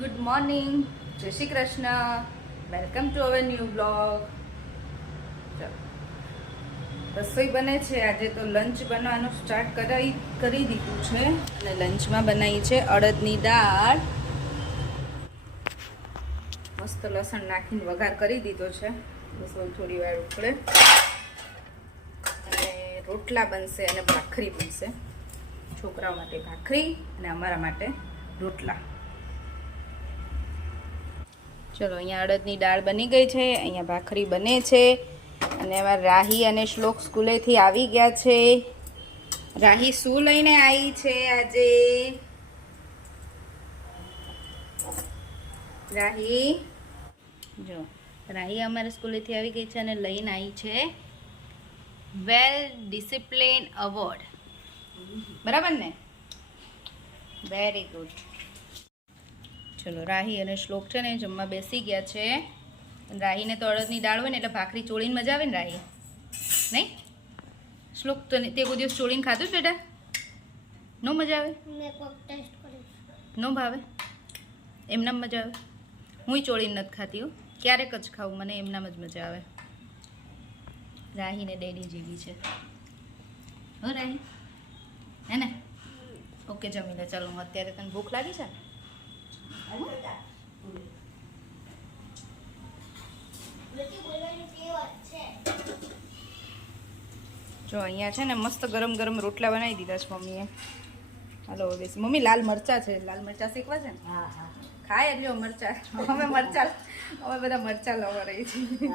Good morning, જય Shri Krishna, welcome to our new blog. રસોઈ બને છે. આજે તો લંચ બનાવવાનું સ્ટાર્ટ કરી દીધું છે અને લંચમાં બનાવી છે અડદની દાળ. મસ્ત લસણ નાખીને વઘાર કરી દીધો છે. બસ થોડી વાર ઉકળે અને રોટલા બનશે અને ભાખરી બનશે. છોકરાઓ માટે ભાખરી અને અમારા માટે રોટલા. ચલો, અહીંયા અડદની દાળ બની ગઈ છે, અહીંયા ભાખરી બને છે અને એમાં રાહી અને શ્લોક સ્કૂલેથી આવી ગયા છે. રાહી શું લઈને આવી છે આજે? રાહી જો, રાહી અમારા સ્કૂલેથી આવી ગઈ છે અને લઈને આવી છે વેલ ડિસિપ્લિન અવોર્ડ. બરાબર ને? Very good. ચલો, રાહી અને શ્લોક છે ને જમવા બેસી ગયા છે. રાહીને તો અડદની દાળ હોય ને એટલે ભાખરી ચોળીને મજા આવે ને રાહી, નહીં? શ્લોક તો તે કોઈ દિવસ ચોળીને ખાધું બેટા? નો મજા આવે? નો ભાવે? એમનામ મજા આવે? હું ચોળીને નથી ખાતી હો, ક્યારેક જ ખાવું, મને એમનામ જ મજા આવે. રાહીને ડેડી જેવી છે હો રાહી, હે ને? ઓકે, જમી લે. ચાલો, અત્યારે તને ભૂખ લાગી છે? જો અહીંયા છે ને મસ્ત ગરમ ગરમ રોટલા બનાવી દીધા છે મમ્મીએ. હાલો બેસ. મમ્મી લાલ મરચા છે, લાલ મરચા શેકવા છે ને? હા હા, ખાય એટલે મરચા. અમે બધા મરચા લવા રહી છીએ.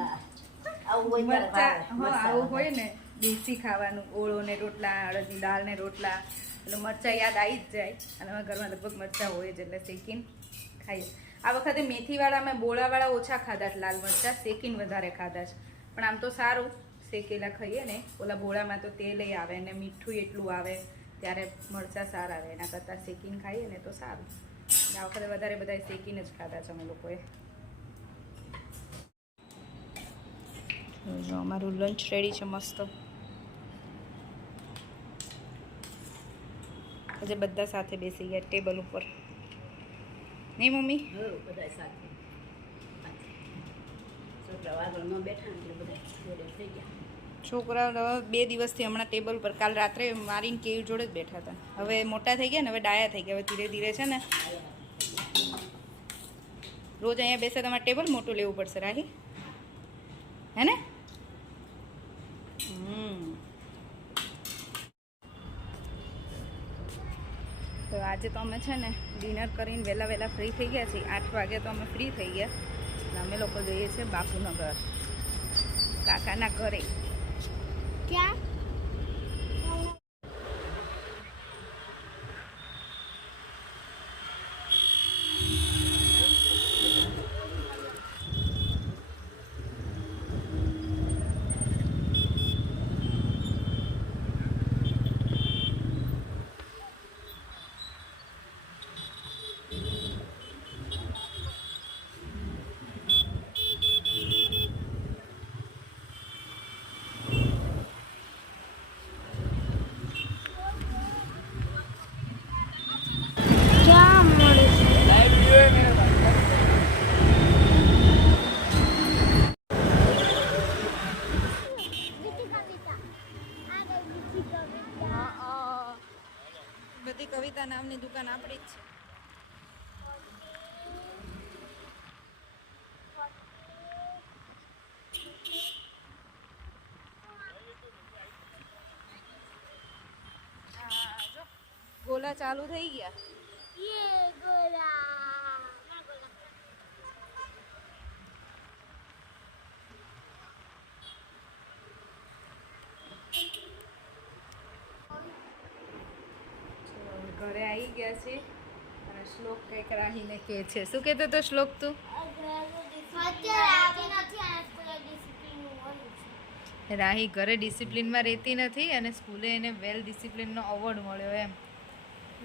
મરચા હા, આવું હોય ને દેશી ખાવાનું, ઓળો ને રોટલા, અડદની દાળ ને રોટલા, એટલે મરચા યાદ આવી જ જાય. અને અમારા ઘરમાં લગભગ મરચા હોય જ, એટલે શેકીને ખાઈએ. આ વખતે મેથીવાળા મેં બોળાવાળા ઓછા ખાધા છે, લાલ મરચાં શેકીને વધારે ખાધા છે. પણ આમ તો સારું શેકેલા ખાઈએ ને, ઓલા બોળામાં તો તેલ આવે ને મીઠું એટલું આવે, ત્યારે મરચાં સારા આવે. એના કરતાં શેકીને ખાઈએ ને તો સારું. આ વખતે વધારે બધા શેકીને જ ખાધા છે અમે લોકોએ. જો અમારું લંચ રેડી છે મસ્ત. આજે બધા સાથે બેસી ગયા ટેબલ ઉપર, નહીં મમ્મી? બધા સાથે. છોકરાઓ 2 દિવસથી હમણાં ટેબલ પર, કાલ રાત્રે મારીને કેવી જોડે જ બેઠા હતા. હવે મોટા થઈ ગયા ને, હવે ડાયા થઈ ગયા. હવે ધીરે ધીરે છે ને રોજ અહીંયા બેસે. તમારે ટેબલ મોટું લેવું પડશે રાહી, હે ને? તો આજે તો અમે છે ને ડિનર કરીને વહેલા ફ્રી થઈ ગયા છીએ. 8 વાગે તો અમે ફ્રી થઈ ગયા. અમે લોકો જઈએ છીએ બાપુનગર, કાકાના ઘરે. ક્યાં? બધી કવિતા નામની દુકાન આપણી જ છે. ગોલા ચાલુ થઈ ગયા. ઘરે આવી ગયા છે અને શ્લોક કંઈક રાહીને કહે છે. શું કહેતો તો શ્લોક તું? રાહી ઘરે ડિસિપ્લિનમાં રહેતી નથી અને સ્કૂલે એને વેલ ડિસિપ્લિનનો અવોર્ડ મળ્યો એમ.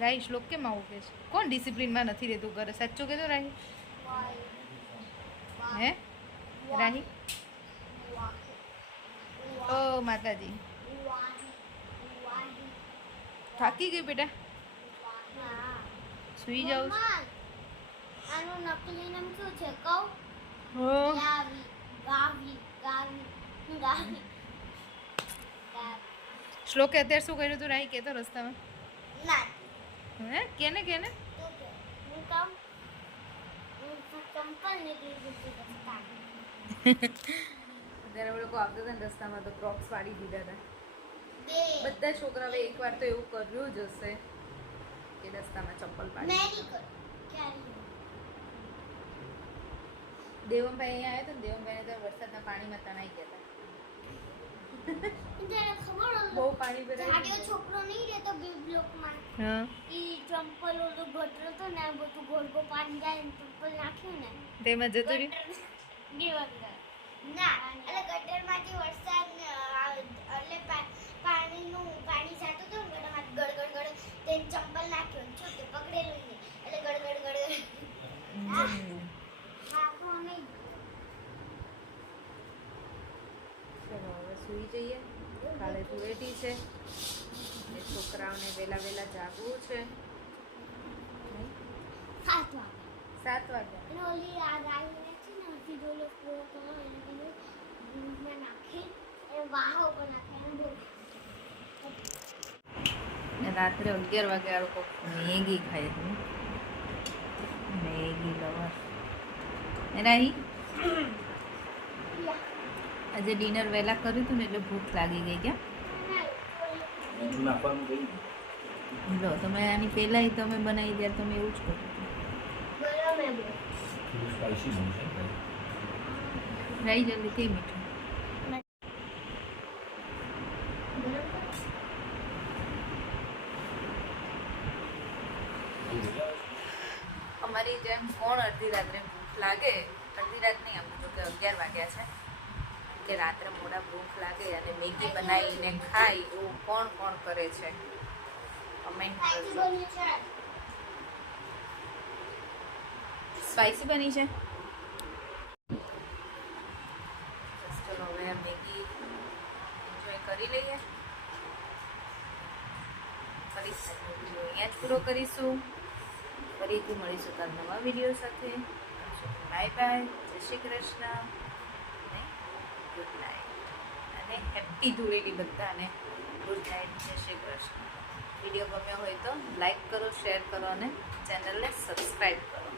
રાહી, શ્લોક કેમ આવું કહે છે? કોણ ડિસિપ્લિનમાં નથી રહેતું ઘરે? સાચું કહેતો રાહી? હે રાહી? ઓ માતાજી, થાકી ગઈ બેટા? સુઈ જાઉં છું. ગાવી ગાવી ગાવી ગાવી શ્લોકે અત્યારે શું કર્યું તું રાહી કેતો રસ્તામાં ના હે કેને કેને તો કે હું કામ હું ચંપલ નીકળી ગઈ રસ્તા ત્યારે લોકો આવતા હતા ને રસ્તામાં તો ક્રોક્સ પાડી દીધા હતા બે બધા છોકરાઓએ એકવાર તો એવું કર્યું જ હશે કે રસ્તામાં ચપ્પલ પાડી મેરી કર ક્યારે દેવમભાઈ અહીંયા આવ્યા હતા ને દેવમભાઈને તો વરસાદના પાણીમાં તણાઈ ગયા હતા ત્યારે ખબર બહુ પાણી ભરાઈ જાડિયો ગયું. છોકરો નહીં રહેતો બી બ્લોકમાં હા ઈ ચંપલ ઓલો ગટર હતો ને આ બધું ગોળગો પાણી જાય ને ચંપલ નાખ્યું ને તેમાં જતું રહ્યું ના એટલે ગટરમાંથી વરસાદ એટલે પાણીનું પાણી જાતું હતું ને ગટરમાંથી ગડગડ ગડ તેને ચંપલ નાખ્યું ને છૂટે પકડેલું નહીં એટલે ગડગડ ગડ નાખો નહીં ચલો હવે સૂઈ જઈએ કાલે ધૂળેટી છે એટલે છોકરાઓને વહેલા વહેલા જાગવું છે નહીં? 7 વાગે 7 વાગ્યા અને ઓલી આ ગાય છે ને સીધો ઓલો પૂરો કરો એને કીધું દૂધમાં નાખી એ વાહો પર નાખે એને બહુ ને રાત્રે 11 વાગે આ લોકો મેગી ખાય છે મેગી લવર રાહી આજે ડિનર વહેલા કર્યું હતું ને એટલે ભૂખ લાગી ગઈ ક્યાં લો તમે આની પહેલાં તમે બનાવી ત્યારે તમે એવું જ કર્યું હતું ગરમ એ બહુ રાઈ જલ્દી કઈ મીઠું અમારી જેમ કોણ અડધી રાત્રે ભૂખ લાગે અડધી રાત નહીં આમ જો કે 11 વાગ્યા છે કે રાત્રે મોડા ભૂખ લાગે અને મેગી બનાવીને ખાય એવું કોણ કોણ કરે છે કમેન્ટ કરજો સ્પાઈસી બની છે ચલો હવે આ મેગી એન્જોય કરી લઈએ ફરી વિડીયો અહીંયા જ પૂરો કરીશું ફરીથી મળીશું કાલ નવા વિડીયો સાથે બાય બાય જય શ્રી કૃષ્ણ અને ગુડ નાઇટ અને હેપી ધૂળેટી બધાને ગુડ નાઇટ જય શ્રી કૃષ્ણ વિડીયો ગમ્યો હોય તો લાઈક કરો શેર કરો અને ચેનલને સબસ્ક્રાઈબ કરો